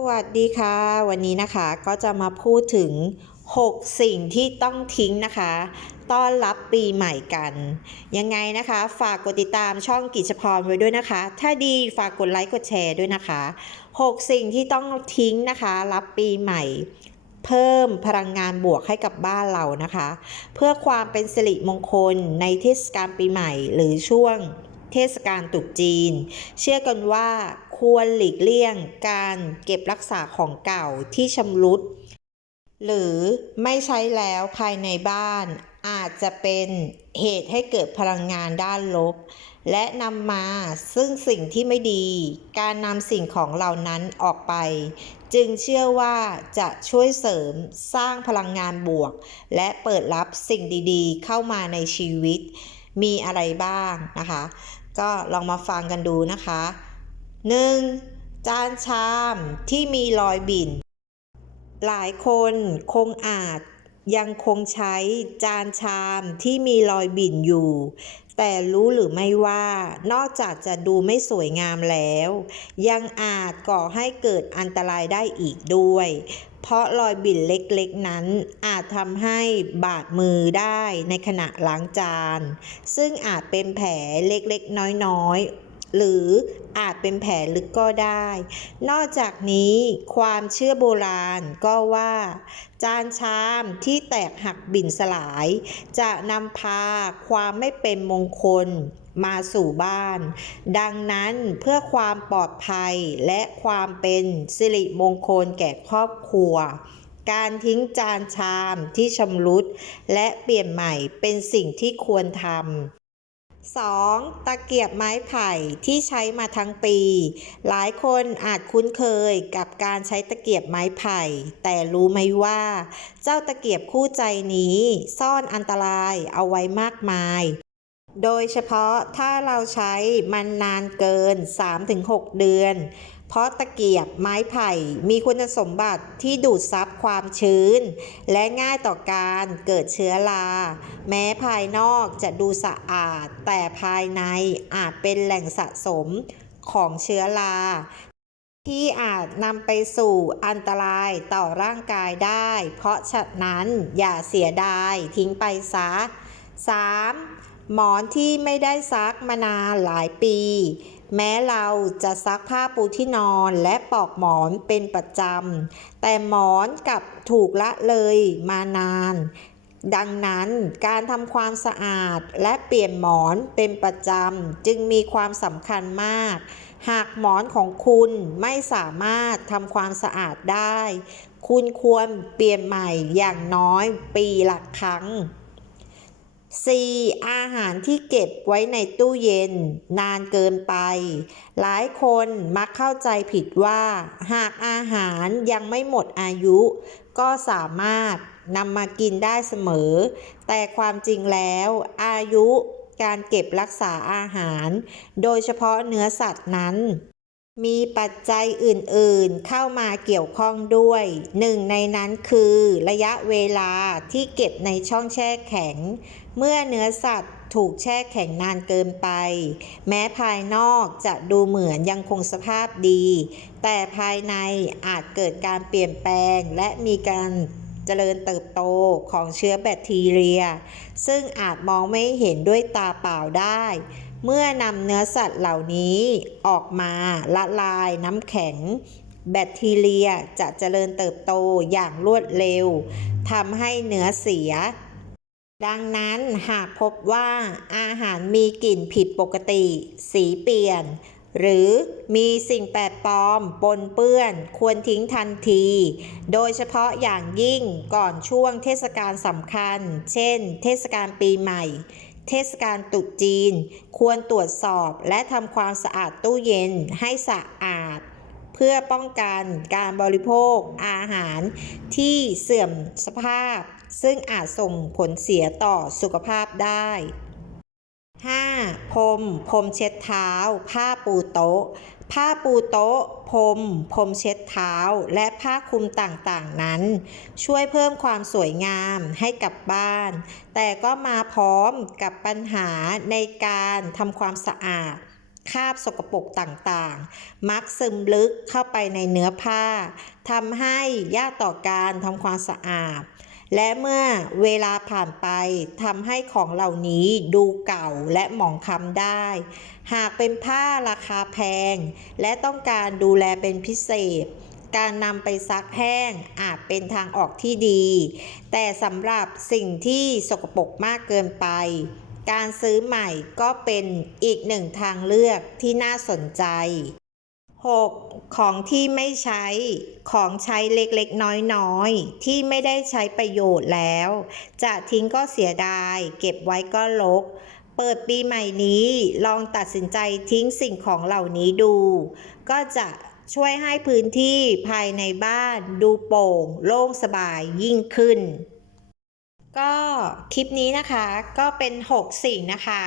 สวัสดีค่ะ วันนี้นะคะก็จะมาพูดถึง 6 สิ่งที่ต้องทิ้งนะคะ ต้อนรับปีใหม่กัน ยังไงนะคะ ฝากกดติดตามช่องกิจพรไว้ด้วยนะคะ ถ้าดีฝากกดไลค์กดแชร์ด้วยนะคะ 6 สิ่งที่ต้องทิ้งนะคะ รับปีใหม่ เพิ่มพลังงานบวกให้กับบ้านเรานะคะ เพื่อความเป็นสิริมงคลในเทศกาลปีใหม่ หรือช่วงเทศกาลตรุษจีน เชื่อกันว่า ควรหลีกเลี่ยงการเก็บรักษาของเก่าที่ชำรุด หรือไม่ใช้แล้วภายในบ้าน อาจจะเป็นเหตุให้เกิดพลังงานด้านลบ และนำมาซึ่งสิ่งที่ไม่ดี การนำสิ่งของเหล่านั้นออกไป จึงเชื่อว่าจะช่วยเสริมสร้างพลังงานบวก และเปิดรับสิ่งดีๆ เข้ามาในชีวิต มีอะไรบ้างนะคะ ก็ลองมาฟังกันดูนะคะ 1. จานชามที่มีรอยบิ่น หลายคนคงอาจยังคงใช้จานชามที่มีรอยบิ่นอยู่ แต่รู้หรือไม่ว่านอกจากจะดูไม่สวยงามแล้ว ยังอาจก่อให้เกิดอันตรายได้อีกด้วย เพราะรอยบิ่นเล็กๆนั้น อาจทำให้บาดมือได้ในขณะล้างจาน ซึ่งอาจเป็นแผลเล็กๆ น้อยๆ หรืออาจเป็นแผลลึกก็ได้ นอกจากนี้ความเชื่อโบราณก็ว่า จานชามที่แตกหักบิ่นสลาย จะนำพาความไม่เป็นมงคลมาสู่บ้าน ดังนั้นเพื่อความปลอดภัยและความเป็นสิริมงคลแก่ครอบครัว การทิ้งจานชามที่ชำรุด และเปลี่ยนใหม่เป็นสิ่งที่ควรทำ 2. ตะเกียบไม้ไผ่ที่ใช้มาทั้งปี หลายคนอาจคุ้นเคยกับการใช้ตะเกียบไม้ไผ่ แต่รู้ไหมว่า เจ้าตะเกียบคู่ใจนี้ซ่อนอันตรายเอาไว้มากมาย โดยเฉพาะถ้าเราใช้มันนานเกิน 3-6 เดือน เพราะตะเกียบไม้ไผ่มีคุณสมบัติที่ดูดซับความชื้น และง่ายต่อการเกิดเชื้อราแม้ภายนอกจะดูสะอาด แต่ภายในอาจเป็นแหล่งสะสมของเชื้อราที่อาจนำไปสู่อันตรายต่อร่างกายได้ เพราะฉะนั้นอย่าเสียดายทิ้งไปซะ 3. หมอนที่ไม่ได้ซักมานานหลายปี แม้เราจะซักผ้าปูที่นอนและปลอกหมอนเป็นประจำ แต่หมอนกับถูกละเลยมานาน ดังนั้นการทำความสะอาดและเปลี่ยนหมอนเป็นประจำ จึงมีความสำคัญมาก หากหมอนของคุณไม่สามารถทำความสะอาดได้ คุณควรเปลี่ยนใหม่อย่างน้อยปีละครั้ง 4. อาหารที่เก็บไว้ในตู้เย็น นานเกินไป หลายคนมักเข้าใจผิดว่า หากอาหารยังไม่หมดอายุ ก็สามารถนำมากินได้เสมอ แต่ความจริงแล้ว อายุการเก็บรักษาอาหาร โดยเฉพาะเนื้อสัตว์นั้น มีปัจจัยอื่นๆ เข้ามาเกี่ยวข้องด้วย หนึ่งในนั้นคือระยะเวลาที่เก็บในช่องแช่แข็ง เมื่อเนื้อสัตว์ถูกแช่แข็งนานเกินไป แม้ภายนอกจะดูเหมือนยังคงสภาพดี แต่ภายในอาจเกิดการเปลี่ยนแปลงและมีการ เจริญเติบโตของเชื้อแบคทีเรีย ซึ่งอาจมองไม่เห็นด้วยตาเปล่าได้ เมื่อนำเนื้อสัตว์เหล่านี้ออกมาละลายน้ำแข็ง แบคทีเรียจะเจริญเติบโตอย่างรวดเร็วทำให้เนื้อเสียดังนั้นหากพบว่าอาหารมีกลิ่นผิดปกติ สีเปลี่ยน หรือมีสิ่งแปลกปลอมปนเปื้อนควรทิ้งทันที โดยเฉพาะอย่างยิ่งก่อนช่วงเทศกาลสำคัญ เช่น เทศกาลปีใหม่ เทศกาลตรุษจีน ควรตรวจสอบและทำความสะอาดตู้เย็นให้สะอาด เพื่อป้องกันการบริโภคอาหารที่เสื่อมสภาพ ซึ่งอาจส่งผลเสียต่อสุขภาพได้ 5. พรมพรมเช็ดเท้า ผ้าปูโต๊ะ ผ้าปูโต๊ะพรมพรมเช็ดเท้า และผ้าคลุมต่างๆนั้น ช่วยเพิ่มความสวยงามให้กับบ้าน แต่ก็มาพร้อมกับปัญหาในการทำความสะอาดคราบสกปรกต่างๆ มักซึมลึกเข้าไปในเนื้อผ้าทำให้ยากต่อการทำความสะอาด และเมื่อเวลาผ่านไปทำให้ของเหล่านี้ดูเก่าและหมองคล้ำได้ หากเป็นผ้าราคาแพง และต้องการดูแลเป็นพิเศษ การนำไปซักแห้งอาจเป็นทางออกที่ดี แต่สำหรับสิ่งที่สกปรกมากเกินไป การซื้อใหม่ก็เป็นอีกหนึ่งทางเลือกที่น่าสนใจ 6. ของที่ไม่ใช้ ของใช้เล็กๆ น้อยๆ ที่ไม่ได้ใช้ประโยชน์แล้ว จะทิ้งก็เสียดาย เก็บไว้ก็ลก เปิดปีใหม่นี้ลองตัดสินใจทิ้งสิ่งของเหล่านี้ดู ก็จะช่วยให้พื้นที่ภายในบ้านดูโปร่ง โล่งสบายยิ่งขึ้น ก็คลิปนี้นะคะก็เป็น 6 สิ่งนะคะ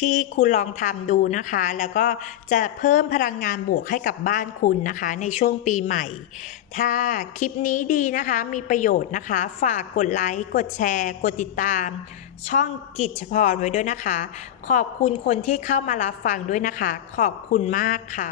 ที่คุณลองทำดูนะคะ แล้วก็จะเพิ่มพลังงานบวกให้กับบ้านคุณนะคะ ในช่วงปีใหม่ ถ้าคลิปนี้ดีนะคะ มีประโยชน์นะคะ ฝากกดไลค์ กดแชร์ กดติดตาม ช่องกิจพรไว้ด้วยนะคะ ขอบคุณคนที่เข้ามารับฟังด้วยนะคะ ขอบคุณมากค่ะ